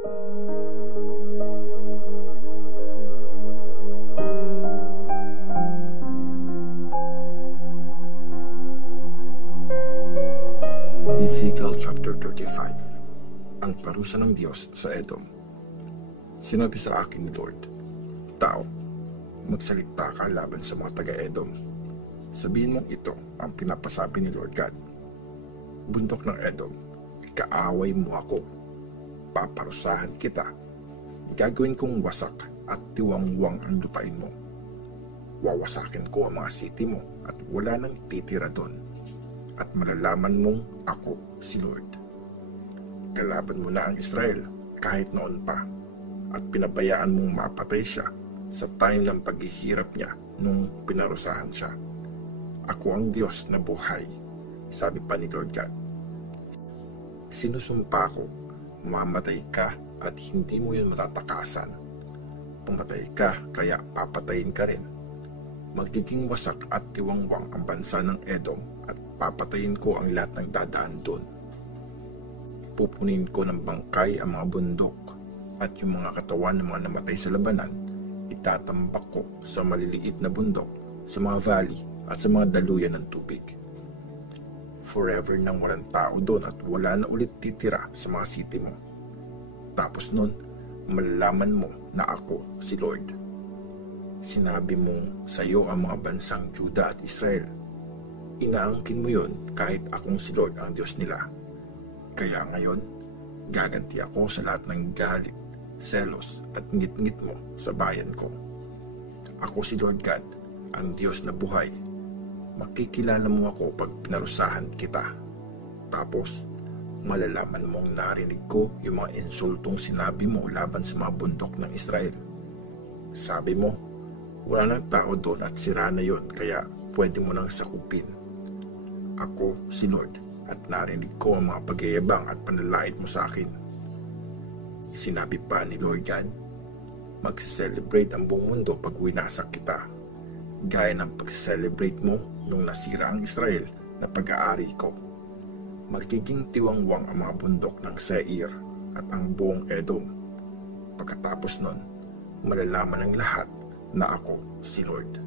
Ezekiel chapter 35. Ang parusa ng Diyos sa Edom. Sinabi sa akin ni Lord, Tao, magsalita ka laban sa mga taga-Edom. Sabihin mong ito ang pinapasabi ni Lord God. Bundok ng Edom, kaaway mo ako. Paparusahan kita. Gagawin kong wasak at tiwangwang ang lupain mo. Wawasakin ko ang mga city mo at wala nang titira doon. At malalaman mong ako si Lord. Kalaban mo na ang Israel kahit noon pa, at pinabayaan mong mapatay siya sa time ng paghihirap niya nung pinarusahan siya. Ako ang Diyos na buhay, sabi pa ni Lord God. Sinusumpa ko, mamatay ka at hindi mo yun matatakasan. Pumatay ka, kaya papatayin ka rin. Magiging wasak at tiwangwang ang bansa ng Edom at papatayin ko ang lahat ng dadaan doon. Pupunin ko ng bangkay ang mga bundok at yung mga katawan ng mga namatay sa labanan, itatambak ko sa maliliit na bundok, sa mga valley at sa mga daluyan ng tubig. Forever nang walang tao doon at wala na ulit titira sa mga city mo. Tapos nun, malalaman mo na ako si Lord. Sinabi mong sa iyo ang mga bansang Juda at Israel. Inaangkin mo yon kahit akong si Lord ang Diyos nila. Kaya ngayon, gaganti ako sa lahat ng galit, selos at ngit-ngit mo sa bayan ko. Ako si Lord God, ang Diyos na buhay. Makikilala mo ako pag pinarusahan kita. Tapos, malalaman mong narinig ko yung mga insultong sinabi mo laban sa mga bundok ng Israel. Sabi mo, wala nang tao doon at sira na yon, kaya pwede mo nang sakupin. Ako si Lord at narinig ko ang mga pagyayabang at panlalait mo sa akin. Sinabi pa ni Lord God, magse-celebrate ang buong mundo pag winasak kita, gaya ng pag-celebrate mo nung nasira ang Israel na pag-aari ko. Magiging tiwangwang ang mga bundok ng Seir at ang buong Edom. Pagkatapos nun, malalaman ng lahat na ako si Lord.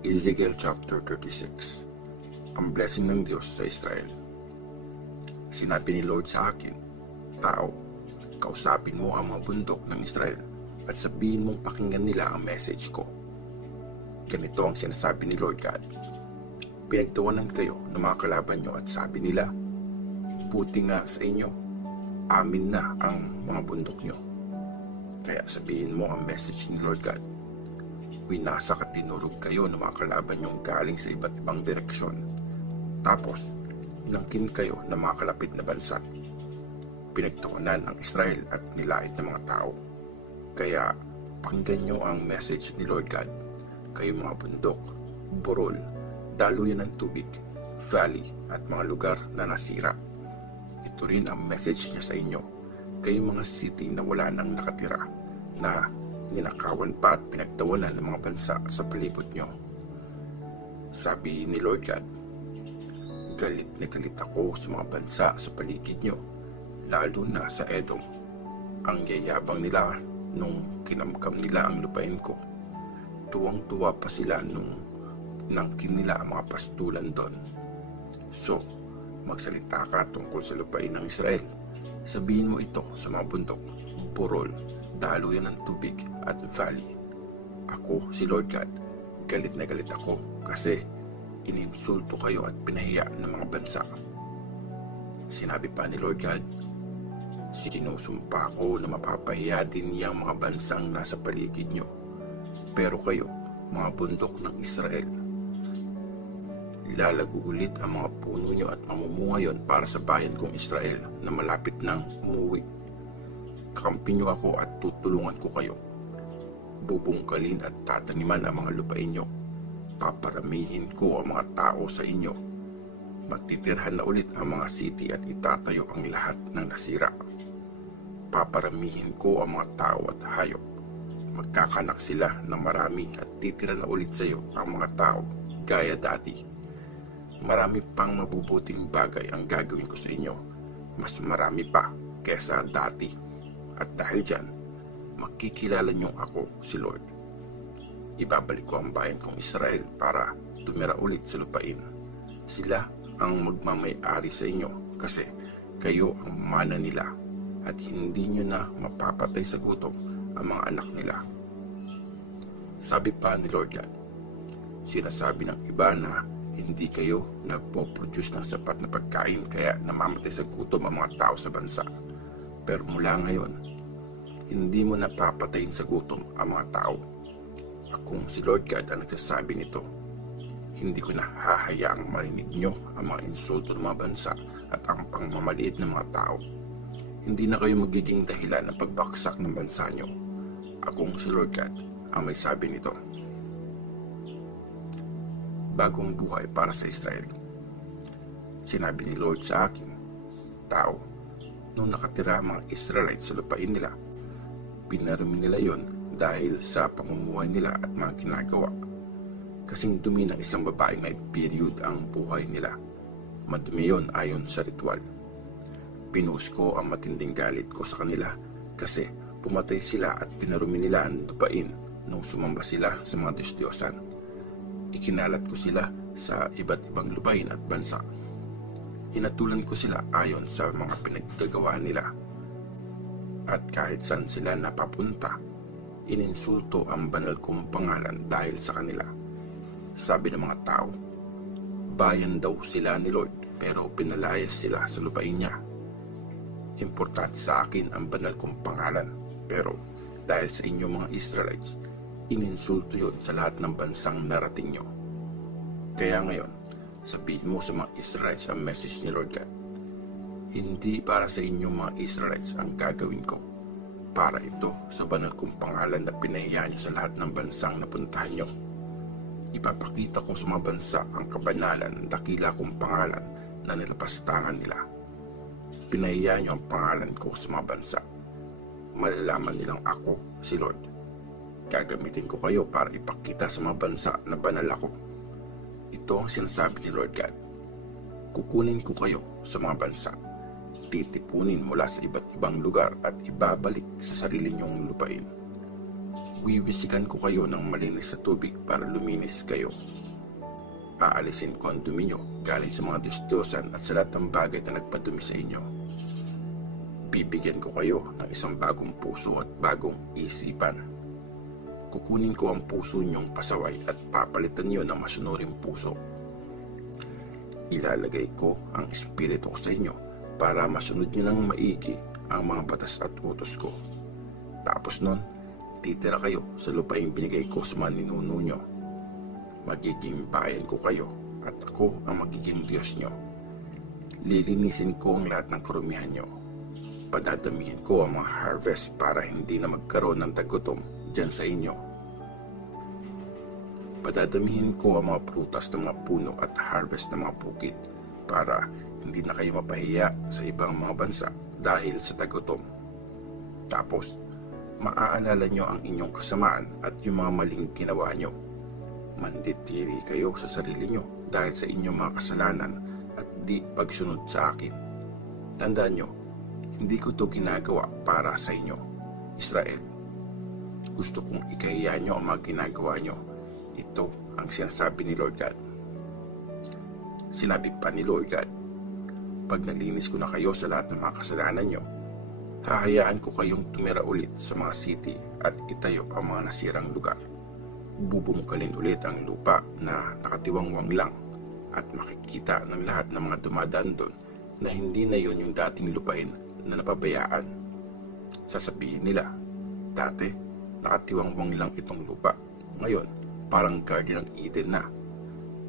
Ezekiel chapter 36. Ang blessing ng Diyos sa Israel. Sinabi ni Lord sa akin, Tao, kausapin mo ang mga bundok ng Israel at sabihin mong pakinggan nila ang message ko. Ganito ang sinasabi ni Lord God. Pinagtawanan kayo ng mga kalaban nyo at sabi nila, buti nga sa inyo, amin na ang mga bundok nyo. Kaya sabihin mo ang message ni Lord God. Winasak at tinurog kayo ng mga kalaban nyong galing sa iba't ibang direksyon. Tapos, inangkin kayo ng mga kalapit na bansa. Pinagtawanan ang Israel at nilait ng mga tao. Kaya, pakinggan nyo ang message ni Lord God. Kayo mga bundok, burol, daluyan ng tubig, valley at mga lugar na nasira. Ito rin ang message niya sa inyo, kayong mga city na wala nang nakatira, na ninakawan pa at pinagtawanan ng mga bansa sa palibot nyo. Sabi ni Lord God, galit na galit ako sa mga bansa sa paligid nyo, lalo na sa Edom. Ang yayabang nila nung kinamkam nila ang lupain ko. Tuwang-tuwa pa sila nung nangkin nila ang mga pastulan doon. So, magsalita ka tungkol sa lupain ng Israel. Sabihin mo ito sa mga bundok, burol, daluyan ng tubig at valley. Ako si Lord God, galit na galit ako kasi ininsulto kayo at pinahiya ng mga bansa. Sinabi pa ni Lord God, sinusumpa ko na mapapahiya din niyang mga bansang nasa paligid nyo. Pero kayo, mga bundok ng Israel, ilalago ulit ang mga puno nyo at mamumunga yon para sa bayan kong Israel na malapit nang umuwi. Kakampi nyo ako at tutulungan ko kayo. Bubungkalin at tataniman ang mga lupain nyo. Paparamihin ko ang mga tao sa inyo. Magtitirhan na ulit ang mga city at itatayo ang lahat ng nasira. Paparamihin ko ang mga tao at hayop. Magkakanak sila ng marami at titira na ulit sa iyo ang mga tao gaya dati. marami pang mabubuting bagay ang gagawin ko sa inyo, mas marami pa kesa dati. At dahil dyan, makikilala niyong ako si Lord. Ibabalik ko ang bayan kong Israel para tumira ulit sa lupain. Sila ang magmamay-ari sa inyo kasi kayo ang mana nila at hindi nyo na mapapatay sa gutom ang mga anak nila. Sabi pa ni Lord God, sinasabi ng iba na hindi kayo nagpo-produce ng sapat na pagkain kaya namamatay sa gutom ang mga tao sa bansa. Pero mula ngayon, hindi mo napapatayin sa gutom ang mga tao. Akong si Lord God ang nagsasabi nito. Hindi ko na hahayaang marinig nyo ang mga insulto ng mga bansa at ang pangmamaliit ng mga tao. Hindi na kayo magiging dahilan ng pagbaksak ng bansa nyo. Akong si Lord God ang may sabi nito. Bagong buhay para sa Israel. Sinabi ni Lord sa akin, tao, nung nakatira ang mga Israelites sa lupain nila, pinarumi nila yon dahil sa pamumuhay nila at mga ginagawa. Kasing dumi ng isang babaeng may period ang buhay nila. Madumi yon ayon sa ritual. Pinuhos ko ang matinding galit ko sa kanila kasi pumatay sila at pinarumi nila ang lupain nung sumamba sila sa mga Diyos-Diyosan. Ikinalat ko sila sa iba't ibang lupain at bansa. Hinatulan ko sila ayon sa mga pinaggagawa nila. At kahit saan sila napapunta, ininsulto ang banal kong pangalan dahil sa kanila. Sabi ng mga tao, bayan daw sila ni Lord pero pinalayas sila sa lupain niya. Importante sa akin ang banal kong pangalan, pero dahil sa inyo mga Israelites, ininsulto yun sa lahat ng bansang narating nyo. Kaya ngayon, sabihin mo sa mga Israelites ang message ni Lord God. Hindi para sa inyo mga Israelites ang gagawin ko. Para ito sa banal kong pangalan na pinahiya nyo sa lahat ng bansang napuntahan nyo. Ipapakita ko sa mga bansa ang kabanalan ng dakila kong pangalan na nilapastangan nila. Pinahiya nyo ang pangalan ko sa mga bansa. Malalaman nilang ako, si Lord. Gagamitin ko kayo para ipakita sa mga bansa na banal ako. Ito ang sinasabi ni Lord God. Kukunin ko kayo sa mga bansa. Titipunin mula sa iba't ibang lugar at ibabalik sa sarili niyong lupain. Wiwisikan ko kayo ng malinis sa tubig para luminis kayo. Aalisin ko ang dumi nyo galing sa mga Diyos-Diyosan at sa lahat ng bagay na nagpadumi sa inyo. Bibigyan ko kayo ng isang bagong puso at bagong isipan. Kukunin ko ang puso nyong pasaway at papalitan nyo ng masunuring puso. Ilalagay ko ang espiritu ko sa inyo para masunod nyo ng maigi ang mga batas at utos ko. Tapos nun, titira kayo sa lupaing binigay ko sa mga ninuno nyo. Magiging bayan ko kayo at ako ang magiging Diyos nyo. Lilinisin ko ang lahat ng karumihan nyo. Padadamihin ko ang mga harvest para hindi na magkaroon ng tagutom dyan sa inyo. Padadamihin ko ang mga prutas ng mga puno at harvest ng mga bukid para hindi na kayo mapahiya sa ibang mga bansa dahil sa tagutom. Tapos, maaalala nyo ang inyong kasamaan at yung mga maling ginawa nyo. Manditiri kayo sa sarili nyo dahil sa inyong mga kasalanan at di pagsunod sa akin. Tandaan nyo, hindi ko to ginagawa para sa inyo, Israel. Gusto kong ikahiya nyo ang mga ginagawa nyo. Ito ang sinasabi ni Lord God. Sinabi pa ni Lord God, pag nalinis ko na kayo sa lahat ng mga kasalanan nyo, hahayaan ko kayong tumira ulit sa mga city at itayo ang mga nasirang lugar. Bubungkalin ulit ang lupa na nakatiwangwang lang at makikita ng lahat ng mga dumadaan doon na hindi na yon yung dating lupain na napabayaan. Sasabihin nila, dati nakatiwangwang lang itong lupa. Ngayon, parang Garden ng Eden na.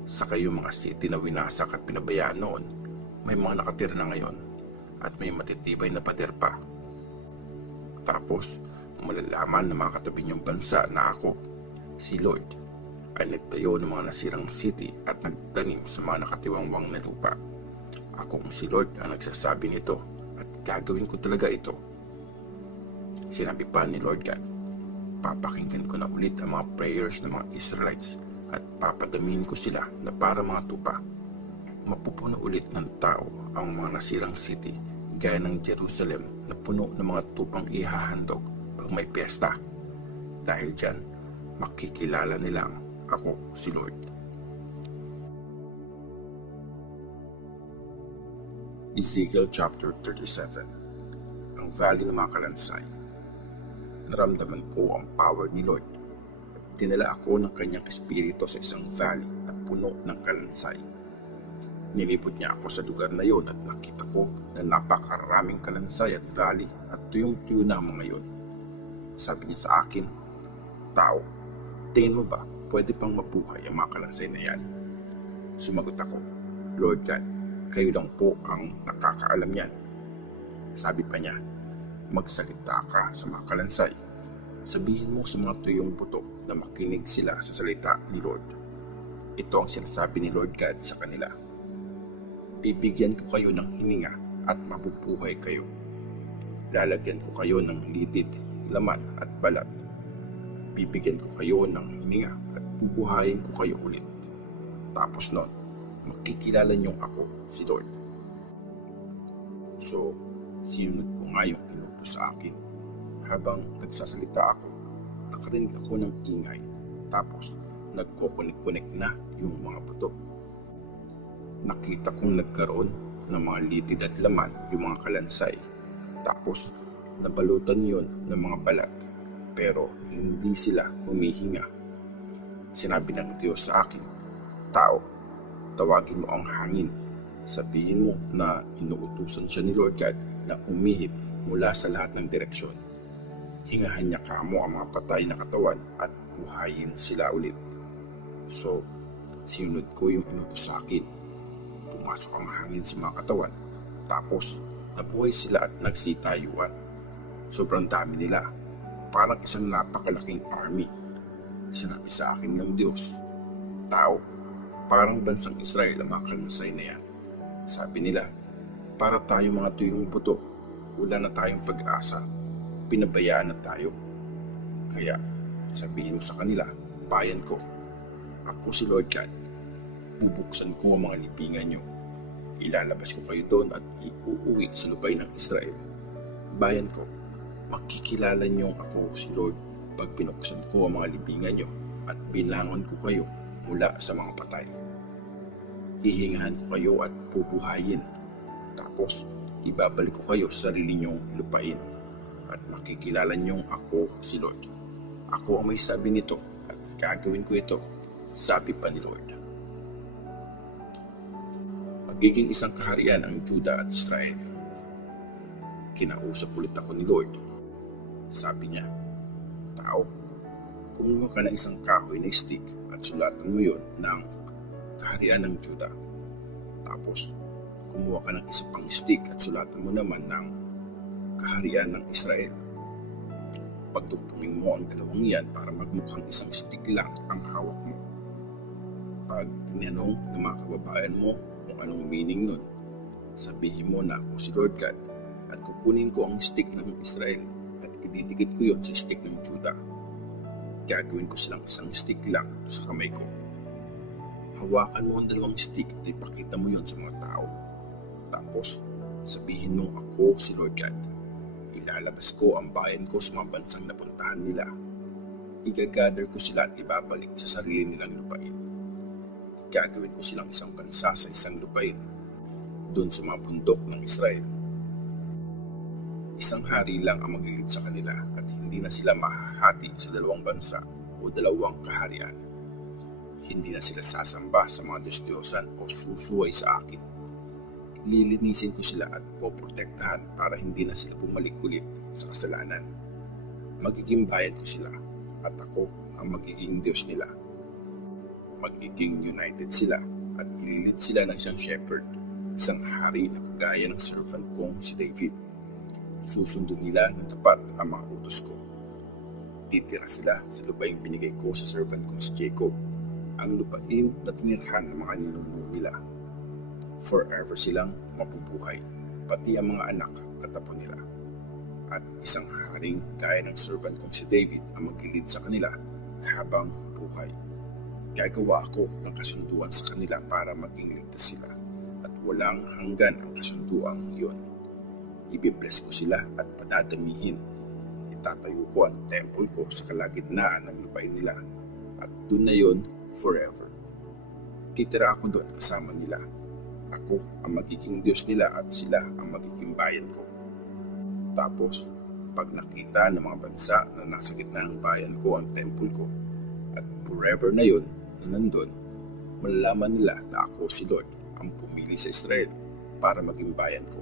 Sa kayo mga city na winasak at pinabayaan noon, may mga nakatira na ngayon at may matitibay na pader pa. Tapos, malalaman ng mga katabi niyong bansa na ako, si Lord, ay nagtayo ng mga nasirang city at nagtanim sa mga nakatiwangwang na lupa. Akong si Lord ang nagsasabi nito at gagawin ko talaga ito. Sinabi pa ni Lord God, papakinggan ko na ulit ang mga prayers ng mga Israelites at papadamihin ko sila na para mga tupa. mapupuno ulit ng tao ang mga nasirang city gaya ng Jerusalem na puno ng mga tupang ihahandog pag may piyesta. Dahil dyan, makikilala nilang ako si Lord. Ezekiel chapter 37. Ang Valley ng mga Kalansay. Naramdaman ko ang power ni Lord at dinala ako ng kanyang espiritu sa isang valley na puno ng kalansay. Nilipot niya ako sa lugar na yon at nakita ko na napakaraming kalansay at valley at tuyong-tuyo na ang mga yon. Sabi niya sa akin, "Tao, tingin mo ba pwede pang mabuhay ang mga kalansay na yan?" Sumagot ako, "Lord God, kayo lang po ang nakakaalam yan." Sabi pa niya, "Magsalita ka sa mga kalansay. Sabihin mo sa mga tuyong buto na makinig sila sa salita ni Lord. Ito ang sinasabi ni Lord God sa kanila. Bibigyan ko kayo ng hininga at mabubuhay kayo. Lalagyan ko kayo ng litid, laman at balat. Bibigyan ko kayo ng hininga at bubuhayin ko kayo ulit. Tapos nun, makikilala niyong ako si Lord." So, sinunod ko nga yung inutos sa akin. Habang nagsasalita ako, nakarinig ako ng ingay. Tapos, nagkukunik-kunik na yung mga buto. Nakita kong nagkaroon ng mga litid at laman yung mga kalansay. Tapos, nabalutan yun ng mga balat. Pero, hindi sila humihinga. Sinabi ng Diyos sa akin, "Tao, tawagin mo ang hangin. Sabihin mo na inuutusan siya ni Lord God na umihip mula sa lahat ng direksyon. Hingahan niya kamo ang mga patay na katawan at buhayin sila ulit." So, sinunod ko yung inutos sa akin. Pumasok ang hangin sa mga katawan. Tapos, nabuhay sila at nagsitayuan. Sobrang dami nila. Parang isang napakalaking army. Sinabi sa akin ng Diyos, "Tao, parang bansang Israel ang mga kalansay na yan." Sabi nila, "Para tayo mga tuyong buto, wala na tayong pag-asa. Pinabayaan na tayo." Kaya, sabihin mo sa kanila, "Bayan ko, ako si Lord God. Bubuksan ko ang mga libingan nyo. Ilalabas ko kayo doon at iuuwi sa lubay ng Israel. Bayan ko, makikilala nyo ako si Lord pag pinuksan ko ang mga libingan nyo at binangon ko kayo mula sa mga patay. Hihingahan ko kayo at bubuhayin. Tapos, ibabalik ko kayo sa sarili nyong lupain at makikilala nyong ako si Lord. Ako ang may sabi nito at gagawin ko ito," sabi pa ni Lord. Magiging isang kaharian ang Juda at Israel. Kinausap ulit ako ni Lord. Sabi niya, "Tao, kumuha ka ng isang kahoy na stick at sulatan mo yon ng kaharian ng Juda. Tapos, kumuha ka ng isa pang stick at sulatan mo naman ng kaharian ng Israel. Pagdugtungin mo ang dalawang yan para magmukhang isang stick lang ang hawak mo. Pag tinanong ng mga kababayan mo kung anong meaning nun, sabihin mo na ako si Lord God at kukunin ko ang stick ng Israel at ididikit ko yon sa stick ng Juda. Gagawin ko silang isang stick lang sa kamay ko. Hawakan mo ang dalawang stick at ipakita mo yon sa mga tao. Tapos, sabihin mo ako si Lord God. Ilalabas ko ang bayan ko sa mga bansang napuntahan nila. Igagather ko sila at ibabalik sa sarili nilang lupain. Gagawin ko silang isang bansa sa isang lupain, doon sa mga bundok ng Israel. Isang hari lang ang maglilid sa kanila at hindi na sila mahahati sa dalawang bansa o dalawang kaharian. Hindi na sila sasamba sa mga Diyos-Diyosan o susuway sa akin. Lilinisin ko sila at poprotektahan para hindi na sila bumalik ulit sa kasalanan. Magiging bayan ko sila at ako ang magiging Diyos nila. Magiging united sila at ililid sila ng isang shepherd, isang hari na kagaya ng servant kong si David. Susundin nila ng tapat ang mga utos ko. Titira sila sa lupaing binigay ko sa servant kong si Jacob, ang lupain na tinirhan ng mga ninuno nila. Forever silang mapubuhay, pati ang mga anak at apo nila. At isang haring gaya ng servant kong si David ang maglilid sa kanila habang buhay. Gagawa ako ng kasunduan sa kanila para maging ligtas sila walang hanggan ang kasunduang yun. Ibibless ko sila at padadamihin. Itatayo ko ang temple ko sa kalagitnaan ng lupain nila at doon na yun forever. Titira ako doon kasama nila. Ako ang magiging Diyos nila at sila ang magiging bayan ko. Tapos, pag nakita ng mga bansa na nasa gitna ng bayan ko ang temple ko at forever na yun na nandun, malalaman nila na ako si Lord ang pumili sa Israel para maging bayan ko.